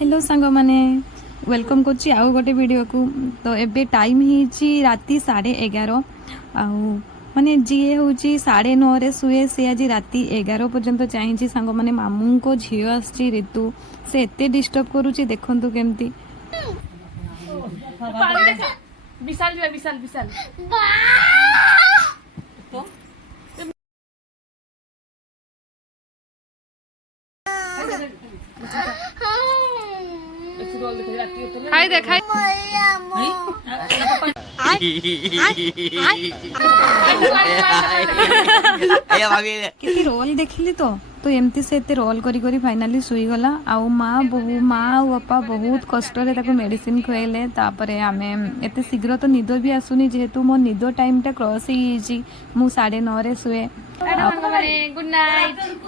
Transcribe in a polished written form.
Hello सांग माने welcome करछि आउ गोटे वीडियो को। तो एबे टाइम हिची राती 11:30 आउ माने जीए होची 9:30 रे सुए से आज राती 11 पर्यंत चाहिए सांग माने मामू को झियो आछि ऋतु से एते डिस्टर्ब करूची देखंतु केमती विशाल विशाल विशाल खाई दे खाई केते रोल देखिली तो एमती से एते रोल करी करी फाइनली सुई गला। आउ माँ बहु माँ आ बापा बहुत कष्ट रे ताको मेडिसिन खुआइले। तापरे आमे एते शीघ्र तो निद भी आसुनी जेहेतु मो निद टाइम टा क्रॉस ही मु 9:30 रे सुए। Good night.